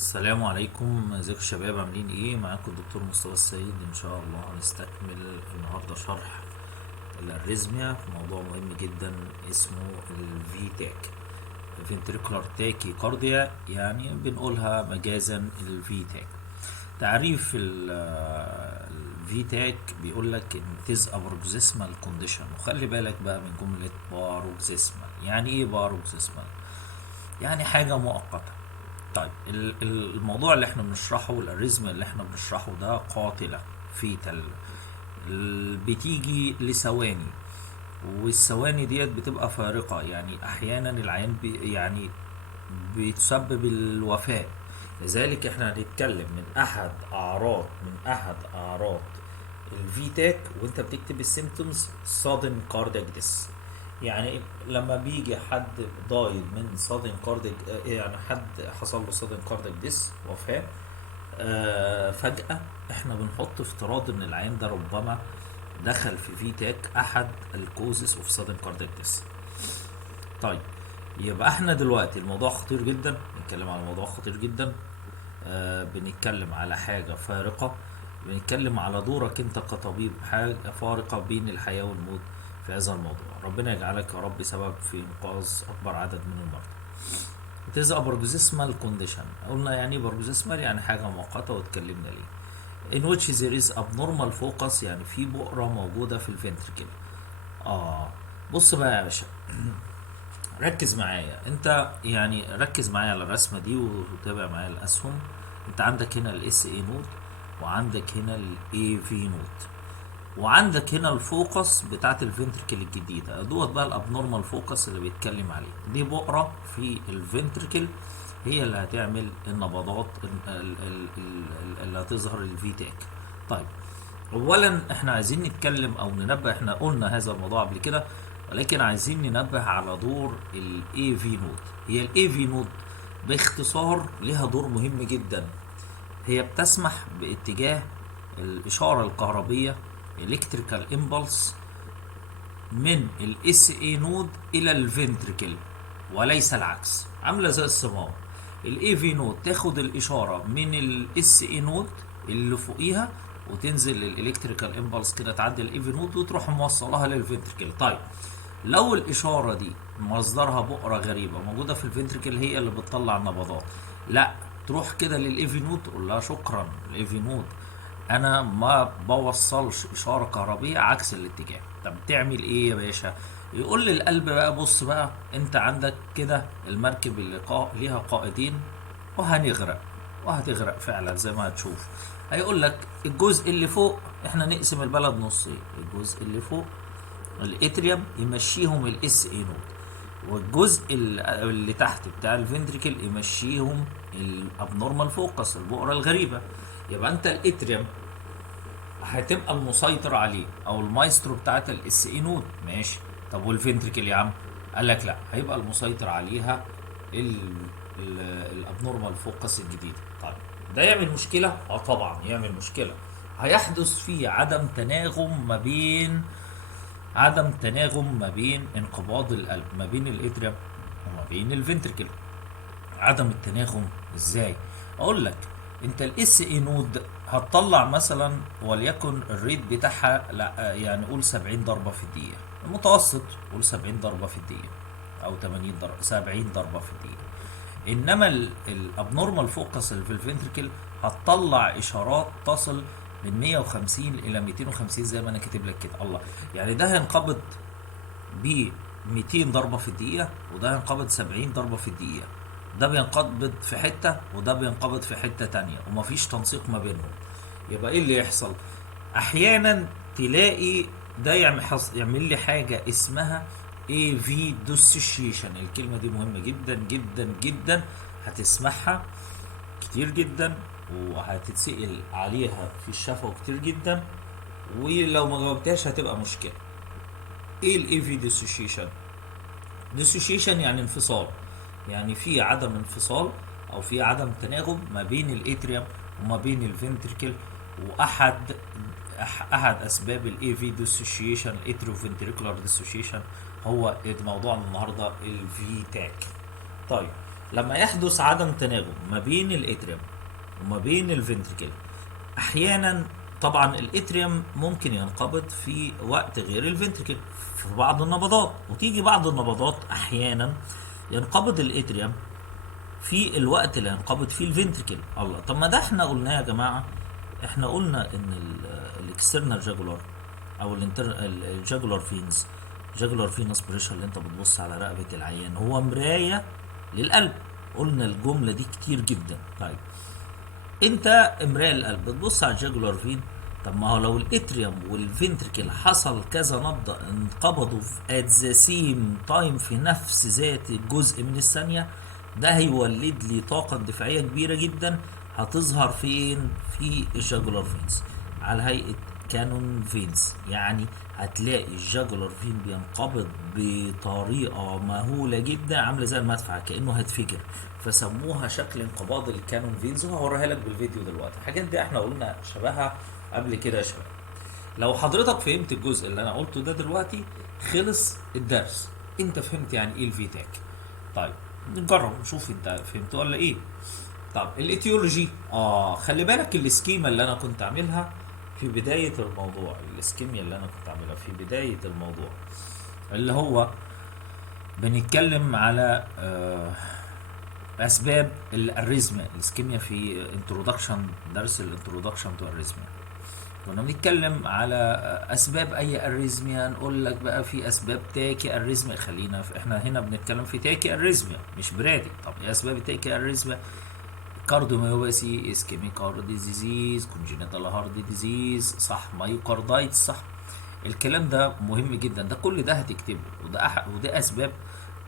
السلام عليكم، ازيكم يا شباب؟ عاملين ايه؟ معاكم الدكتور مصطفى السيد. ان شاء الله هنستكمل النهارده شرح الاريزميا في موضوع مهم جدا اسمه الفي تاك، فينتريكولار تاكي كارديا، يعني بنقولها مجازا الفي تاك. تعريف الفي تاك بيقول لك ان تيز باروكسيسمال كونديشن، وخلي بالك بقى من جمله باروكسيسمال. يعني ايه باروكسيسمال؟ يعني حاجه مؤقته. طيب الموضوع اللي احنا بنشرحه، الاريزما اللي احنا بنشرحه ده قاتلة في بتيجي لثواني، والثواني ديت بتبقى فارقة. يعني احيانا العيان يعني بتسبب الوفاة. لذلك احنا هنتكلم من احد اعراض الفيتاك، وانت بتكتب السيمتومز sudden cardiac death. يعني لما بيجي حد ضايد من sudden cardiac، يعني حد حصل له sudden cardiac death، وفاة فجأة، احنا بنحط افتراض ان العيان ده ربما دخل في فيتاك، احد الكوزز اوف sudden cardiac death. طيب، يبقى احنا دلوقتي الموضوع خطير جدا، بنتكلم على موضوع خطير جدا. بنتكلم على حاجة فارقة، بنتكلم على دورك انت كطبيب، حاجة فارقة بين الحياة والموت في هذا الموضوع. ربنا يجعلك يا رب سبب في انقاذ اكبر عدد من المرضى. تيز بارجوزيسمال كونديشن، قلنا يعني ايه بارجوزيسمال؟ يعني حاجة مؤقتة، واتكلمنا ليه. in which there is abnormal focus، يعني في بؤرة موجودة في الفنتركل. اه، بص بقى يا باشا، ركز معايا انت، يعني ركز معايا على الرسمه دي وتابع معايا الاسهم. انت عندك هنا الاس اي نود، وعندك هنا الاي في نود، وعندك هنا الفوكس بتاعت الفنتركل الجديده دوت بقى الابنورمال فوكس اللي بيتكلم عليه. دي بؤره في الفنتركل هي اللي هتعمل النبضات اللي هتظهر الفيتاك. طيب، اولا احنا عايزين نتكلم او ننبه، احنا قلنا هذا الموضوع قبل كده، ولكن عايزين ننبه على دور الاي في نود. هي الاي في نود باختصار لها دور مهم جدا. هي بتسمح باتجاه الاشاره الكهربيه الكتريكال امبلس من الاس اي نود الى الفنتريكل، وليس العكس. عامله زي الصمام، الاي في نود تاخد الاشاره من الاس اي نود اللي فوقيها، وتنزل للالكتريكال امبلس كده، تعدي الاي في نود وتروح موصلها للفنتريكل. طيب، لو الاشاره دي مصدرها بؤره غريبه موجوده في الفنتريكل هي اللي بتطلع النبضات، لا، تروح كده للاي في نود تقول لها شكرا الاي في نود، انا ما بوصلش اشاره كهربيه عكس الاتجاه. طب تعمل ايه يا باشا؟ يقول للقلب بقى بص بقى، انت عندك كده المركب اللي ليها قائدين، وهنغرق، وهتغرق فعلا زي ما هتشوف. هيقول لك الجزء اللي فوق، احنا نقسم البلد نصين، الجزء اللي فوق الاتريوم يمشيهم الاس اي نود، والجزء اللي تحت بتاع الفنتريكل يمشيهم الابنورمال فوكس، البؤره الغريبه. يبقى انت الاتريوم هتبقى المسيطر عليه، او المايسترو بتاعت الاس اي نود، ماشي. طب والفنتريكل يا عم؟ قال لك لا، هيبقى المسيطر عليها الابنورمال فوكس الجديد. طيب، ده يعمل مشكله؟ اه طبعا يعمل مشكله. هيحدث فيه عدم تناغم ما بين انقباض القلب ما بين الاتريوم وما بين الفنتريكل. عدم التناغم ازاي؟ اقول لك، انت الاس اي نود هتطلع مثلا وليكن الريت بتاعها، لا يعني قول 70 ضربه في الدقيقه، المتوسط قول 70 ضربه في الدقيقه، او 80 ضربه، 70 ضربه في الدقيقه. انما الابنورمال فوكس اللي في الفنتركل هتطلع اشارات تصل من 150 الى 250 زي ما انا كاتب لك كده. الله، يعني ده هينقبض ب 200 ضربة في الدقيقة، وده هينقبض 70 ضربة في الدقيقة. ده بينقبض في حتة وده بينقبض في حتة تانية، ومفيش تنسيق ما بينهم. يبقى ايه اللي يحصل؟ احيانا تلاقي ده يعمل لي حاجة اسمها اي في dissociation. الكلمة دي مهمة جدا جدا جدا، هتسمعها كتير جدا، وهتتسأل عليها في الشفا كتير جدا، ولو ما جاوبتهاش هتبقى مشكلة. ايه الاي في ديسوشيشن؟ ديسوشيشن يعني انفصال، يعني في عدم انفصال او في عدم تناغم ما بين الاتريوم وما بين الفنتركل. احد اسباب الاي في ديسوشيشن، الاتريو فنتريكولار ديسوشيشن، هو موضوعنا النهارده الفي تاك. طيب، لما يحدث عدم تناغم ما بين الاتريوم وما بين الفنتريكل، احيانا طبعا الاتريوم ممكن ينقبض في وقت غير الفنتريكل في بعض النبضات، وتيجي بعض النبضات احيانا ينقبض الاتريوم في الوقت اللي ينقبض فيه الفنتريكل. الله، طب ما ده احنا قلناه يا جماعه، احنا قلنا ان الاكسترنال جاجولار او الجاجولار فينز، جاجولار فينس بريشر اللي انت بتبص على رقبه العيان هو مرايه للقلب. قلنا الجمله دي كتير جدا. طيب انت مرايه للقلب بتبص على الجاجولار فين، طب ما هو لو الاتريوم والفنتركل حصل كذا نبضه انقبضوا ات ذا سيم تايم في نفس ذات الجزء من الثانيه، ده هيولد لي طاقه اندفاعيه كبيره جدا هتظهر فين؟ في الجاجولار فينز على هيئه كانون فينز. يعني هتلاقي الجاجولار فين بينقبض بطريقه مهوله جدا، عامله زي المدفع كانه هيتفجر، فسموها شكل انقباض الكانون فينز، وهوريها لك بالفيديو دلوقتي. الحاجات دي احنا قلنا شبهها قبل كده يا شباب. لو حضرتك فهمت الجزء اللي انا قلته ده دلوقتي خلص الدرس، انت فهمت يعني ايه الفيتاك. طيب نجرب نشوف انت فهمت ولا ايه. طب الايتيولوجي، خلي بالك السكيما اللي انا كنت عاملها في بداية الموضوع، السكيميا اللي انا كنت عاملها في بداية الموضوع اللي هو بنتكلم على اسباب الاريزميا. الاسكيميا في انترودكشن، درس الانترودكشن تو اريزميا كنا بنتكلم على اسباب اي اريزميا. نقول لك بقى في اسباب تاكي اريزميا، خلينا احنا هنا بنتكلم في تاكي اريزميا مش برادي. طب ايه اسباب التاكي اريزميا؟ كارديوميوباثي، اسكيميك هارت ديزيز، كونجينيتال هارت ديزيز، صح، مايوكاردايتس، صح. الكلام ده مهم جدا، ده كل ده هتكتبه، وده اسباب.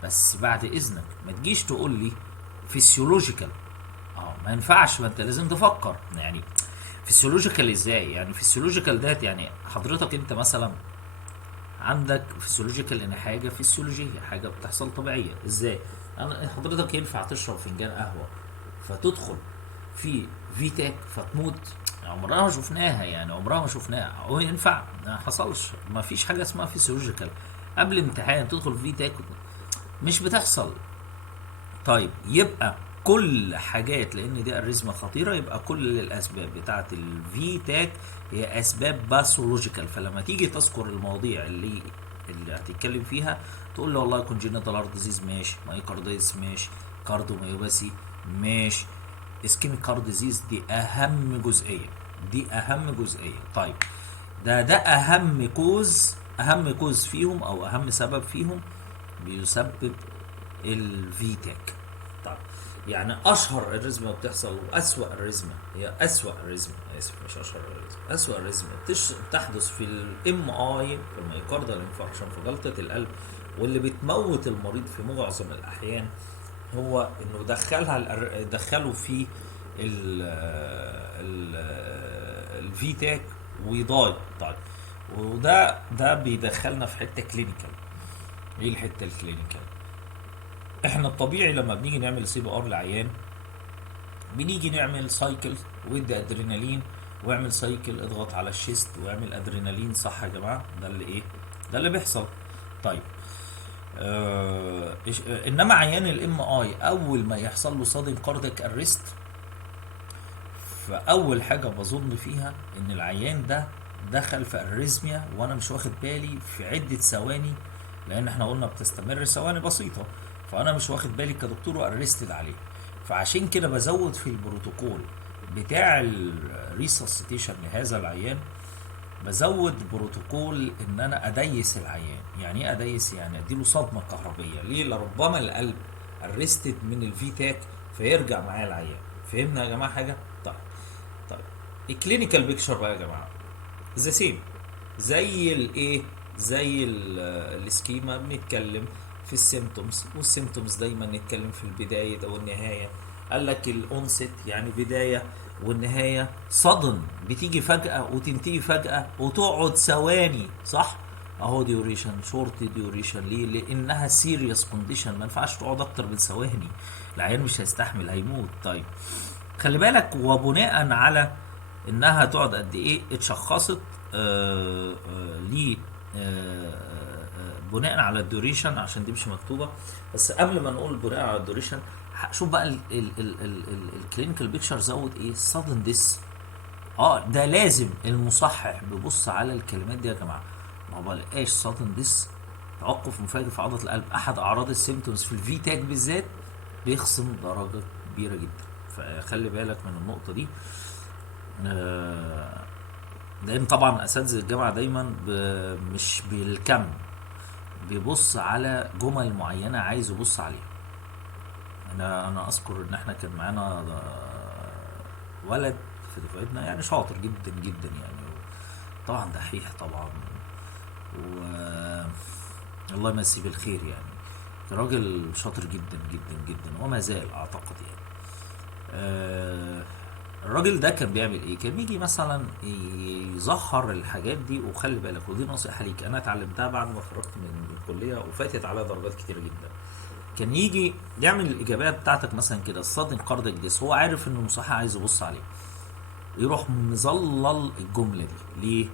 بس بعد اذنك ما تجيش تقول لي فيسيولوجيكال. ما ينفعش، ما انت لازم تفكر يعني فيسيولوجيكال ازاي. يعني فيسيولوجيكال ديت يعني حضرتك انت مثلا عندك فيسيولوجيكال ان حاجه فيسيولوجيه، حاجه بتحصل طبيعيه. ازاي؟ حضرتك ينفع تشرب فنجان قهوه فتدخل في فيتاك فتموت؟ عمرها ما شفناها، يعني عمرها ما شفناها. هو ينفع؟ ما حصلش، ما فيش حاجه اسمها فيسيولوجيكال قبل امتحان تدخل فيتاك، مش بتحصل. طيب يبقى كل حاجات، لان دي اريزما خطيره، يبقى كل الاسباب بتاعه الفي تاك هي اسباب باثولوجيكال. فلما تيجي تذكر المواضيع اللي هتتكلم فيها تقول له والله كونجينيتال هارت ديزيز ماشي، مايوكاردايتس ماشي، كارديوميوباثي ماشي، اسكيميك هارت ديزيز دي اهم جزئيه، دي اهم جزئيه. طيب ده اهم كوز فيهم او اهم سبب فيهم بيسبب الفيتاك. طب يعني اشهر اريزما بتحصل واسوأ اريزما، هي اسوأ اريزما، اسف مش اشهر اريزما، اسوأ اريزما بتحدث في الام اي، في الميوكاردال انفاركشن، في جلطة القلب، واللي بتموت المريض في معظم الاحيان هو انه دخلوا في ال الفيتاك ويضاي. طيب وده بيدخلنا في حته كلينيكال. ايه الحته الكلينيكال؟ احنا الطبيعي لما بنيجي نعمل سي بي ار لعيان بنيجي نعمل سايكل ويدي ادرينالين، واعمل سايكل اضغط على الشيست واعمل ادرينالين، صح يا جماعه؟ ده اللي ايه؟ ده اللي بيحصل. طيب انما عيان الام اي اول ما يحصل له صادم كاردياك اريست، فاول حاجه بظن فيها ان العيان ده دخل في اريزميا وانا مش واخد بالي في عده ثواني، لان احنا قلنا بتستمر ثواني بسيطه، فانا مش واخد بالي كدكتور وارستد عليه. فعشان كده بزود في البروتوكول بتاع الريسسيتيشن لهذا العيان، بزود بروتوكول ان انا اديس العيان. يعني ايه اديس؟ يعني اديله صدمه كهربيه. ليه؟ لربما القلب ارستد من الفيتاك فيرجع معايا العيان. فهمنا يا جماعه حاجه؟ طيب الكلينيكال بيكشر بقى يا جماعه ذا سيم زي الايه، زي السكيما. بنتكلم في السيمتومز، والسيمتومز دايما نتكلم في البدايه ده والنهايه. قال لك الاونست يعني بدايه، والنهايه صدم، بتيجي فجاه وتنتهي فجاه وتقعد ثواني، صح؟ اهو ديوريشن، شورت ديوريشن. ليه؟ لانها سيريس كونديشن، ما ينفعش تقعد اكتر من ثواني، العيان مش هيستحمل هيموت. طيب خلي بالك، وبناء على انها تقعد قد ايه اتشخصت ليه بناء على الدوريشن، عشان دي مش مكتوبه. بس قبل ما نقول بناء على الدوريشن شوف بقى الكلينيكال بيكتشر زود ايه؟ sudden death. ده لازم المصحح بيبص على الكلمات دي يا جماعه. ما بلاقاش sudden death، توقف مفاجئ في عضله القلب، احد اعراض السيمتومز في الفي تاك بالذات، بيخصم درجه كبيره جدا. فخلي بالك من النقطه دي. آه، لان طبعا اساتذه الجامعه دايما مش بالكم، بيبص على جمل معينه عايز يبص عليها. انا اذكر ان احنا كان معانا ولد في دفعتنا يعني شاطر جدا جدا يعني، طبعا دحيح طبعا، و الله يمسيه بالخير يعني. راجل شاطر جدا جدا جدا وما زال اعتقد يعني. آه، الراجل ده كان بيعمل ايه؟ كان بيجي مثلا يظهر الحاجات دي، وخلي بالك ودي نصيحه ليك انا اتعلمتها بعد ما اتخرجت من الكليه وفاتت عليها درجات كتيره جدا. كان يجي يعمل الاجابه بتاعتك مثلا كده الصادم قردك ديس، هو عارف ان المصحح عايز يبص عليه، يروح مظلل الجمله دي ليه؟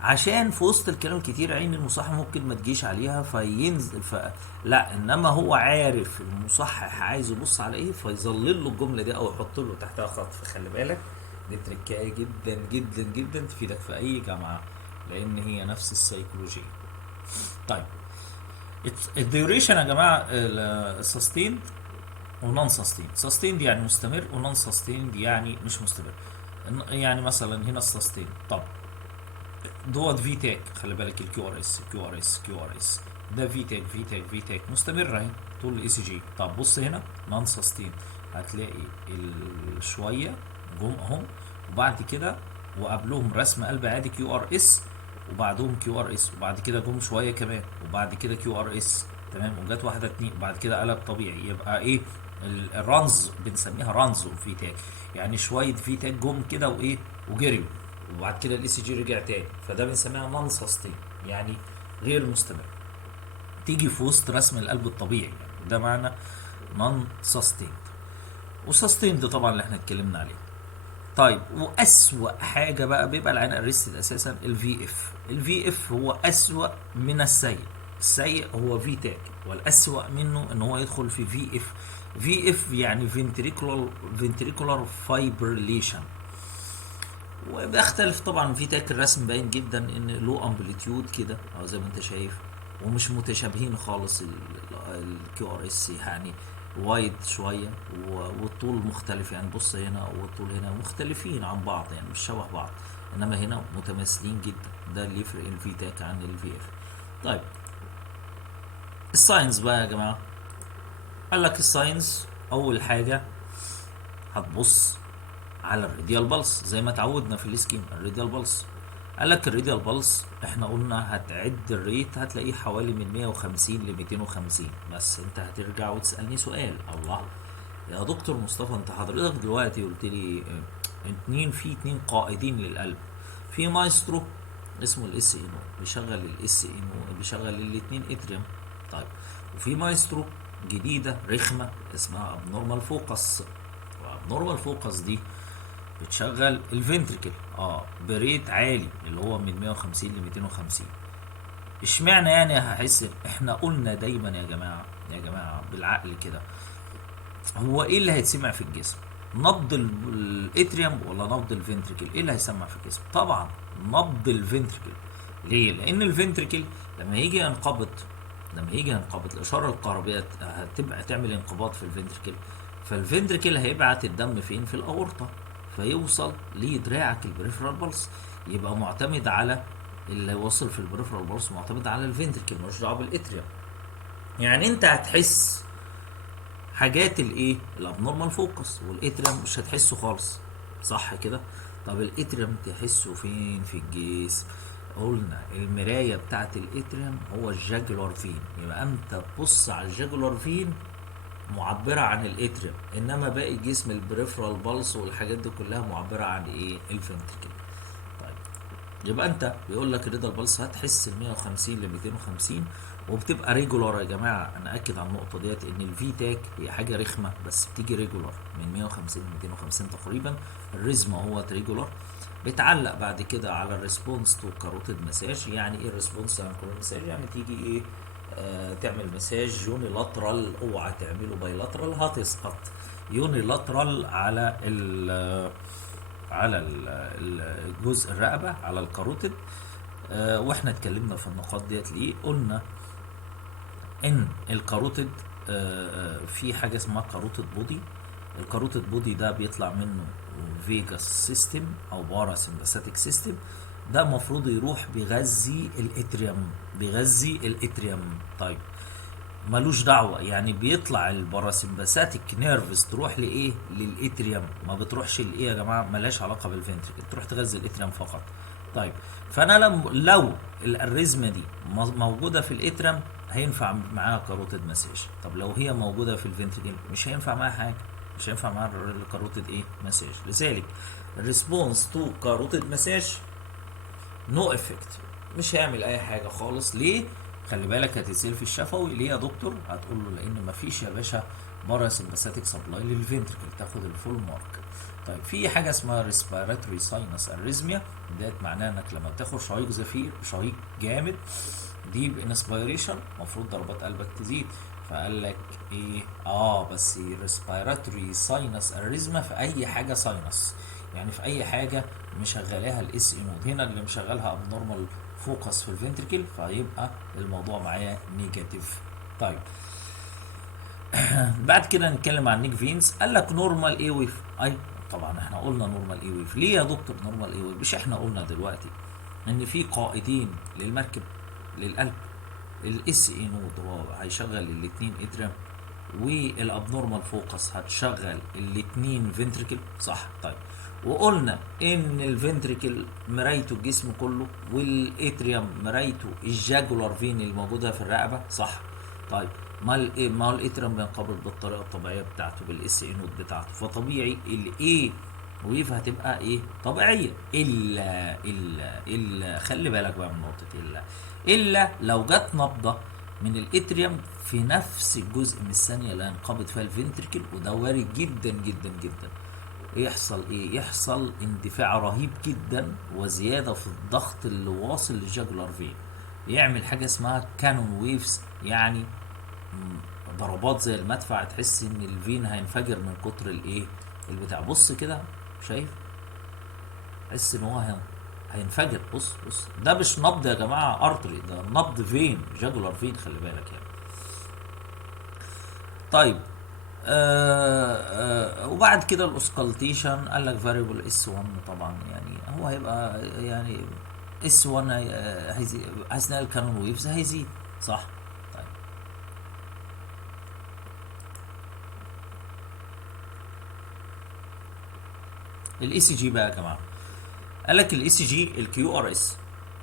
عشان في وسط الكلام الكتير عين المصحح ممكن ما تجيش عليها فينزل لا، انما هو عارف المصحح عايز يبص على ايه فيظلل له الجمله دي او يحط له تحتها خط. فخلي بالك، دي تركايه جدا جدا جدا تفيدك في اي جامعه، لان هي نفس السيكولوجيه. طيب الديوريشن يا جماعه، السستين ونون سستين. سستين دي يعني مستمر، ونون سستين دي يعني مش مستمر. يعني مثلا هنا السستين، طب دوت في تاك، خلي بالك الكيو ار اس كيو ار اس كيو ار اس، ده في تاك في تاك في تاك مستمر اهي طول الاي سي جي. طب بص هنا نون سستين، هتلاقي شويه جم اهم، وبعد كده وقبلهم رسم قلب عادي كيو ار اس، وبعدهم كيو ار اس، وبعد كده جم شويه كمان، وبعد كده كيو ار اس تمام، وجت واحده اتنين، وبعد كده قلب طبيعي. يبقى ايه؟ الرانز بنسميها رانز وفي تاك، يعني شويه في تاك جم كده وايه وجريوا، وبعد كده الاي سي جي رجع تاني، فده بنسميها نون سستين يعني غير مستمر، تيجي في وسط رسم القلب الطبيعي يعني، ده معنى نون سستين. وسستين طبعا اللي احنا اتكلمنا عليه. طيب واسوأ حاجه بقى بيبقى العين ارستد اساسا الفي اف. الفي اف هو اسوأ من السيء. السيء هو في تاك، والاسوأ منه ان هو يدخل في في اف. في اف يعني فنتريكولار فايبريليشن. وبيختلف طبعا في تاك، الرسم باين جدا ان له امبليتيود كده او زي ما انت شايف، ومش متشابهين خالص الكيو ار اس يعني، وايد شويه والطول مختلف يعني، بص هنا والطول هنا مختلفين عن بعض يعني مش شبه بعض، انما هنا متماثلين جدا. ده اللي يفرق الفي تاك عن الفي اف. طيب الساينس بقى يا جماعه، قال لك الساينس اول حاجه هتبص على الراديال بالس زي ما اتعودنا في السكيم. الراديال بالس، قال لك الراديال بالس احنا قلنا هتعد الريت هتلاقيه حوالي من 150 ل 250. بس انت هترجع وتسالني سؤال، الله يا دكتور مصطفى انت حضرتك دلوقتي قلت لي في اتنين قائدين للقلب، في مايسترو اسمه الاس انو بيشغل الاس انو بيشغل الاتنين اتريم. طيب وفي مايسترو جديده رخمه اسمها ابنورمال فوكس. وابنورمال فوكس دي بتشغل الفنتريكل بريت عالي اللي هو من 150 ل 250. اشمعنى يعني هحس؟ احنا قلنا دايما يا جماعه يا جماعه بالعقل كده، هو ايه اللي هيتسمع في الجسم؟ نبض الاتريوم ولا نبض الفنتريكل؟ ايه اللي هيسمع في الجسم؟ طبعا نبض الفنتريكل. ليه؟ لان الفنتريكل لما يجي ينقبض، الاشاره الكهربائيه هتبقى تعمل انقباض في الفنتريكل، فالفنتريكل هيبعت الدم فين؟ في الاورطه، فيوصل لدراعك البريفرال بلس. يبقى معتمد على اللي وصل في البريفرال بلس، معتمد على الفنتريكل ملوش دعوه بالاتريوم. يعني انت هتحس حاجات الايه الابنورمال فوكس، والاتريوم مش هتحسه خالص، صح كده؟ طب الاتريوم تحسه فين في الجسم؟ قلنا المرايه بتاعت الاتريوم هو الجاجولار فين، يبقى انت تبص على الجاجولار فين معبره عن الاتريوم، انما باقي الجسم البريفرال بالس والحاجات دي كلها معبره عن ايه؟ الفنتريكل. طيب يبقى انت بيقول لك الريدال بالس هتحس ال 150 ل 250 وبتبقى ريجولار. يا جماعه انا اكد على النقطه ديت ان الفي تاك هي حاجه رخمه بس بتيجي ريجولار من 150 ل 250 تقريبا. الريزما هو ريجولار، بتعلق بعد كده على الريسبونس تو كاروتيد مساج. يعني ايه الريسبونس على الكاروتيد مساج؟ يعني تيجي ايه تعمل مساج يونيلاترال، اوعى تعمله بايلاترال هتسقط. يونيلاترال على الجزء الرقبه، على الكاروتيد. واحنا اتكلمنا في النقاط ديت ليه، قلنا ان الكاروتيد في حاجه اسمها كاروتيد بودي. الكاروتيد بودي ده بيطلع منه فيجاس سيستم او بارا سمباثيك سيستم. ده المفروض يروح بيغذي الاتريوم، بيغذي الاتريوم. طيب ملوش دعوه، يعني بيطلع الباراسمباثيك نيرفز تروح لايه؟ للاتريوم، ما بتروحش لايه يا جماعه، ملهاش علاقه بالفنتريكل، تروح تغذي الاتريوم فقط. طيب فانا لو الاريزما دي موجوده في الاتريوم هينفع معاها كاروتيد مساج. طب لو هي موجوده في الفنتريكل مش هينفع معاها حاجه، مش هينفع معاها الكاروتيد ايه مساج. لذلك الريسبونس تو كاروتيد مساج نو افكت، مش هيعمل اي حاجه خالص. ليه؟ خلي بالك هتتسال في الشفوي ليه يا دكتور، هتقول له لان مفيش يا باشا بارا سمباثيك سبلاي للفنتركل، تاخد الفول مارك. طيب في حاجه اسمها ريسبيراتوري ساينس اريزميا، ديت معناها انك لما بتاخد شهيق زفير، شهيق جامد ديب انسبيريشن، المفروض ضربات قلبك تزيد. فقال لك ايه؟ بس ريسبيراتوري ساينس اريزما في اي حاجه ساينس، يعني في اي حاجه مشغلاها الاس اي نود. هنا اللي مشغلها ابنورمال فوكس في الفنتركل، فيبقى الموضوع معايا نيجاتيف. طيب بعد كده نتكلم عن نيك فينز. قال لك نورمال اي ويف. اي طبعا احنا قلنا نورمال اي ويف. ليه يا دكتور نورمال اي ويف؟ مش احنا قلنا دلوقتي ان في قائدين للمركب للقلب، الاس اي نود هو هيشغل الاثنين اتريم، والابنورمال فوكس هتشغل الاثنين فنتريكل، صح؟ طيب وقلنا ان الفنتريكل مرايته الجسم كله، والاتريوم مرايته الجاجولار فين الموجوده في الرقبه، صح؟ طيب ما الاتريوم بينقبض بالطريقه الطبيعيه بتاعته بالاس اي نود بتاعته، فطبيعي الاي ويف هتبقى ايه؟ طبيعيه. الا خلي بالك بقى من نقطه الا لو جت نبضه من الاتريوم في نفس الجزء من الثانيه اللي هينقبض فيها الفنتريكل، وده وارد جدا جدا جدا. يحصل ايه؟ يحصل اندفاع رهيب جدا وزياده في الضغط اللي واصل للجاجولار فين، يعمل حاجه اسمها كانون ويفز، يعني ضربات زي المدفع، تحس ان الفين هينفجر من كتر الايه البتاع. بص كده، شايف؟ تحس ان هو هينفجر. بص ده مش نبض يا جماعه ارتري، ده نبض فين، جاجولار فين، خلي بالك يعني. طيب وبعد كده الاوسكالتيشن قال لك فاريبل اس 1 طبعا، يعني هو هيبقى يعني اس 1 اثناء الكانون ويفز هيزيد، صح؟ طيب الاي سي جي بقى يا جماعه. قال لك الاي سي جي الكيو ار اس.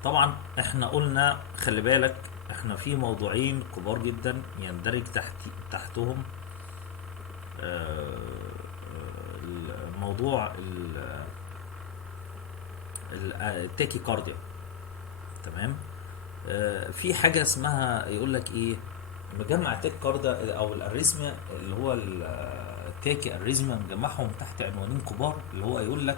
طبعا احنا قلنا خلي بالك احنا في موضوعين كبار جدا يندرج تحتهم موضوع التاكي كارديا. تمام. في حاجه اسمها يقول لك ايه، مجمع التاكي كارديا او الاريزميا، اللي هو التاكي اريزميا، مجمعهم تحت عنوانين كبار، اللي هو يقول لك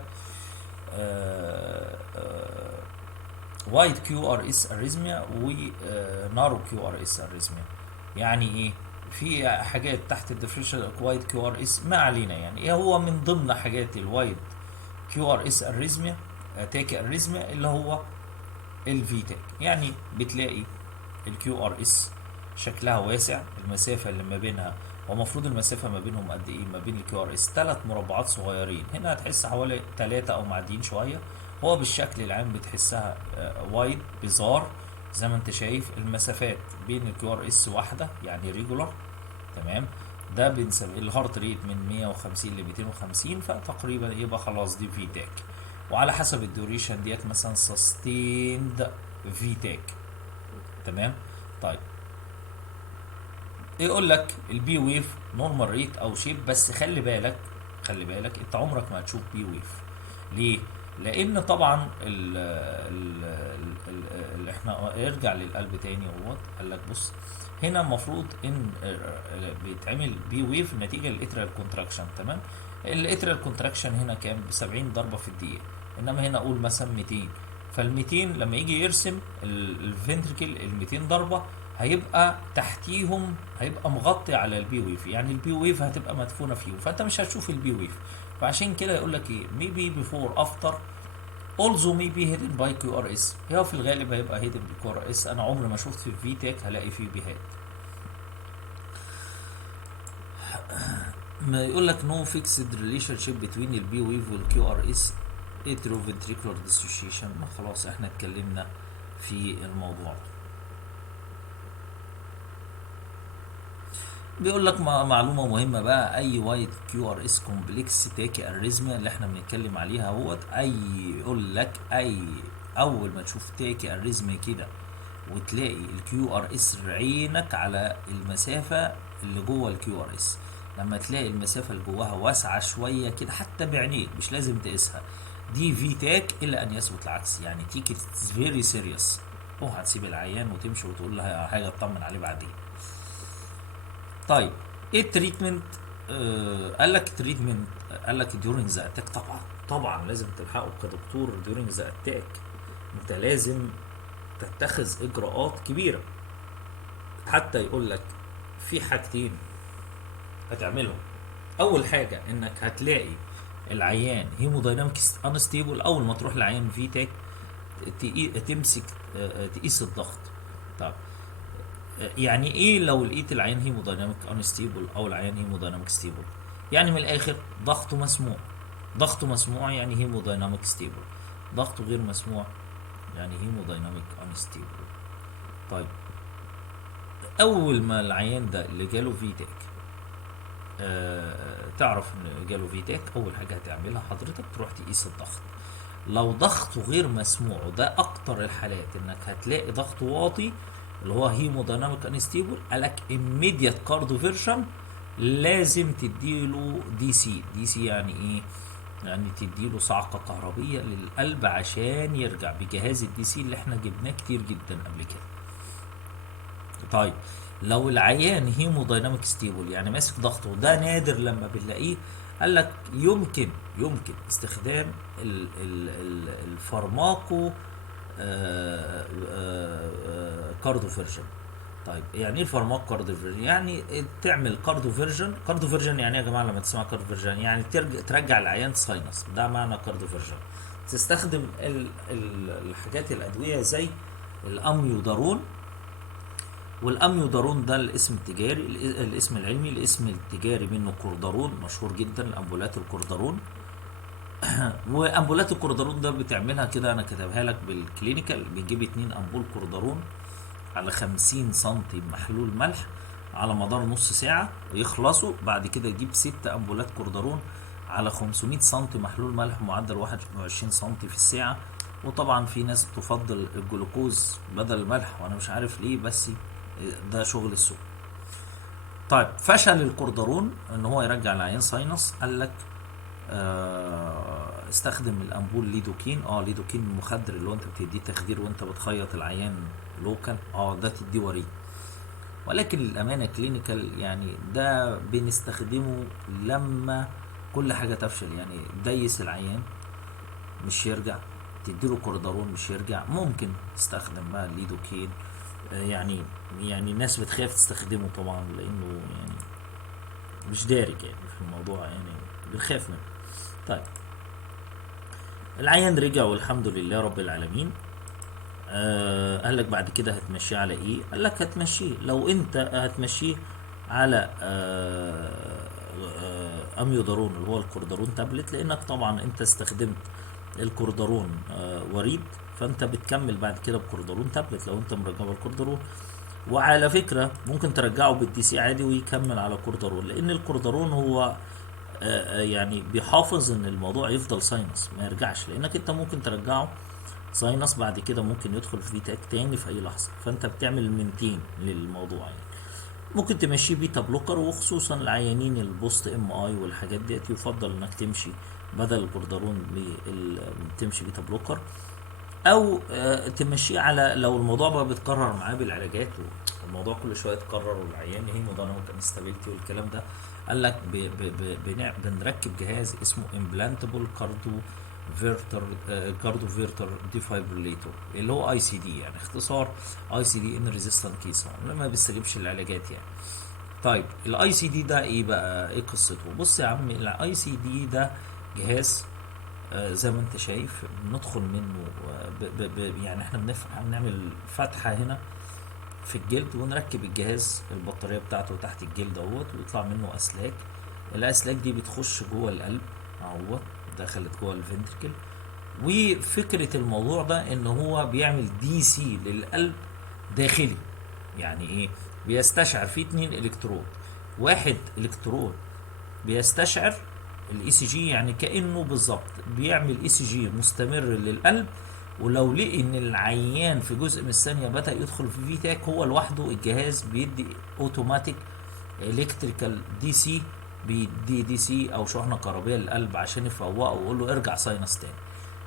وايد كيو ار اس اريزميا ونارو كيو ار اس اريزميا. يعني ايه؟ في حاجات تحت الديفرنشال وايد كيو ار اس، ما علينا، يعني ايه هو من ضمن حاجات الوايد كيو ار اس اريزميا تاكي اريزميا اللي هو الفي تاك. يعني بتلاقي الكيو ار اس شكلها واسع، المسافه اللي ما بينها، هو المفروض المسافه ما بينهم قد ايه؟ ما بين الكيو ار اس 3 مربعات صغيرين، هنا هتحس حوالي 3 او معديين شويه. هو بالشكل العام بتحسها وايد بيزار، زي ما انت شايف المسافات بين الكيو ار اس واحده، يعني ريجولار. تمام. ده بنسميه الهارت ريت من 150 ل 250، فتقريبا يبقى خلاص دي في تاك. وعلى حسب الدوريشن ديت مثلا سستيند في تاك. تمام. طيب يقول لك البي ويف نورمال ريت او شيب، بس خلي بالك، خلي بالك انت عمرك ما هتشوف بي ويف. ليه؟ لان طبعا ال احنا ارجع للقلب تاني اهوت. قال لك بص هنا المفروض ان بيتعمل بي ويف نتيجه للاتريال كونتراكشن. تمام. الاتريال كونتراكشن هنا كام؟ ب 70 ضربه في الدقيقه، انما هنا اقول مثلا 200. فال 200 لما يجي يرسم الفنتركل ال 200 ضربه هيبقى تحتيهم، هيبقى مغطي على البي ويف، يعني البي ويف هتبقى مدفونه فيه، فانت مش هتشوف البي ويف. فعشان كده يقول لك ايه maybe before after also maybe hidden by QRS. هي في الغالب هيبقى hidden by QRS. انا عمري ما شفت في فيتك هلاقي فيه بيهات. ما يقول لك no fixed relationship between البي ويف والكيو ار اس atrioventricular dissociation. ما خلاص احنا اتكلمنا في الموضوع. بيقول لك معلومه مهمه بقى، اي وايت كيو ار اس كومبلكس تاكي اريزميا اللي احنا بنتكلم عليها اهوت، اي يقول لك اي اول ما تشوف تاكي اريزميا كده وتلاقي الكيو ار اس عينك على المسافه اللي جوه الكيو ار اس، لما تلاقي المسافه اللي جواها واسعه شويه كده حتى بعينيك مش لازم تقيسها، دي في تاك الا ان يثبت العكس، يعني تيك فيري سيريس. اوعى تسيب العيان وتمشي وتقول له حاجه تطمن عليه بعدين. طيب ايه التريتمنت؟ قال لك تريتمنت، قال لك ديورنج ذا اتاك. طبعا طبعا لازم تلحقه كدكتور ديورنج ذا اتاك. انت لازم تتخذ اجراءات كبيره. حتى يقول لك في حاجتين هتعملهم. اول حاجه انك هتلاقي العيان هيمودايناميك انستيبل، اول ما تروح لعيان فيتاك تمسك تقيس الضغط. طب يعني ايه لو لقيت العيان هيمودايناميك انستيبل او العيان هيمودايناميك ستيبل؟ يعني من الاخر ضغطه مسموع. ضغطه مسموع يعني هيمودايناميك ستيبل. ضغطه غير مسموع يعني هيمودايناميك انستيبل. طيب اول ما العيان ده اللي جاله فيتاك تعرف ان جاله فيتاك، اول حاجه هتعملها حضرتك تروح تقيس الضغط. لو ضغطه غير مسموع، وده اكتر الحالات انك هتلاقي ضغطه واطي اللي هو هيمودايناميك انستيبل، قالك immediate كارديوفيرشن، لازم تديله دي سي. دي سي يعني ايه؟ يعني تديله صعقة كهربية للقلب عشان يرجع بجهاز الدي سي اللي احنا جبناه كتير جدا قبل كده. طيب لو العيان هيمودايناميك ستيبل يعني ماسك ضغطه، ده نادر لما بنلاقيه، قال لك يمكن استخدام الفارماكو كاردو فيرجن. طيب يعني ايه الفارماكو كاردو فيرجن؟ يعني تعمل كاردو فيرجن. كاردو فيرجن يعني ايه يا جماعه؟ لما تسمع كاردو فيرجن يعني ترجع العيان ساينس، ده معنى كاردو فيرجن. تستخدم الحاجات الادويه زي الاميودارون. والاميودارون ده الاسم التجاري، الاسم العلمي، الاسم التجاري منه كوردارون، مشهور جدا الامبولات الكوردارون. وامبولات الكوردارون ده بتعملها كده، انا كتبها لك بالكلينيكال، بنجيب 2 امبول كوردارون على 50 سنتي محلول ملح على مدار نص ساعة ويخلصوا. بعد كده تجيب 6 امبولات كوردارون على 500 سنتي محلول ملح معدل 21 سنتي في الساعة. وطبعا في ناس تفضل الجلوكوز بدل الملح، وانا مش عارف ليه، بس ده شغل السوق. طيب فشل الكوردارون ان هو يرجع العيان ساينس، قال لك استخدم الامبول ليدوكين. ليدوكين المخدر اللي هو انت بتديه تخدير وانت بتخيط العيان لوكال، ده تديه وريد. ولكن للامانه كلينيكال يعني ده بنستخدمه لما كل حاجه تفشل، يعني ديس العيان مش يرجع، تديله كوردارون مش يرجع، ممكن تستخدم بقى الليدوكين. يعني الناس بتخاف تستخدمه طبعا لانه يعني مش دارج يعني في الموضوع، يعني بنخاف منه. طيب العيان رجع والحمد لله رب العالمين. قال لك بعد كده هتمشيه على ايه؟ قال لك هتمشيه، لو انت هتمشيه على اميودارون اللي هو الكوردارون تابلت، لانك طبعا انت استخدمت الكوردارون وريد، فانت بتكمل بعد كده بكوردارون تابلت لو انت مرجعه الكوردارون. وعلى فكرة ممكن ترجعه بالدي سي عادي ويكمل على كوردارون، لان الكوردارون هو يعني بيحافظ ان الموضوع يفضل ساينس ما يرجعش، لانك انت ممكن ترجعه ساينس بعد كده ممكن يدخل في تاك تاني في اي لحظه، فانت بتعمل منتين للموضوع يعني. ممكن تمشي بيتا بلوكر، وخصوصا العيانين البوست ام اي والحاجات ديت يفضل انك تمشي بدل الكوردارون تمشي بيتا بلوكر، او تمشيه على لو الموضوع بقى بيتكرر معاه بالعلاجات والموضوع كل شويه يتكرر والعيان هيمودايناميك انستابيلتي والكلام ده، قال لك بنركب جهاز اسمه امبلانتبل كاردو فيرتر كاردو فيرتر ديفايبريليتور اللي هو اي سي دي، يعني اختصار اي سي دي ان ريزيستنت كيس، ما بيستجيبش العلاجات يعني. طيب الاي سي دي ده ايه بقى، ايه قصته؟ بص يا عم، الاي سي دي ده جهاز زي ما انت شايف بندخل منه يعني احنا بنعمل فتحة هنا في الجلد، ونركب الجهاز البطارية بتاعته تحت الجلد اهوت، ويطلع منه اسلاك. الاسلاك دي بتخش جوه القلب اهوت، دخلت جوه الفنتركل. وفكرة الموضوع ده ان هو بيعمل دي سي للقلب داخلي. يعني ايه؟ بيستشعر فيه اتنين الكترود، واحد الكترود بيستشعر الاي سي جي، يعني كانه بالظبط بيعمل اي سي جي مستمر للقلب. ولو لقي ان العيان في جزء من الثانيه بدا يدخل في فيتاك، هو لوحده الجهاز بيدي اوتوماتيك الكتريكال دي سي، بيدي دي سي او شحنه كهربائيه للقلب عشان يفوقه ويقول له ارجع ساينس تاني.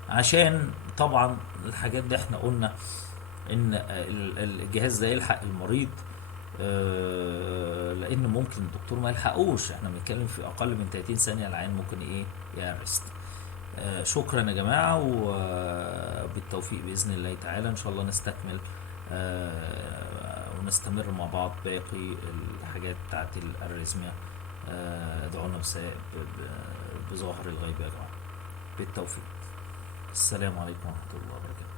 عشان طبعا الحاجات دي احنا قلنا ان الجهاز ده يلحق المريض، لان ممكن الدكتور ما يلحقوش، احنا بنتكلم في اقل من 30 ثانيه العين ممكن ايه يارست. شكرا يا جماعه، وبالتوفيق باذن الله تعالى، ان شاء الله نستكمل ونستمر مع بعض باقي الحاجات بتاعت الاريزميا. ادعونا بظاهر الغيب يا جماعه. بالتوفيق. السلام عليكم ورحمه الله وبركاته.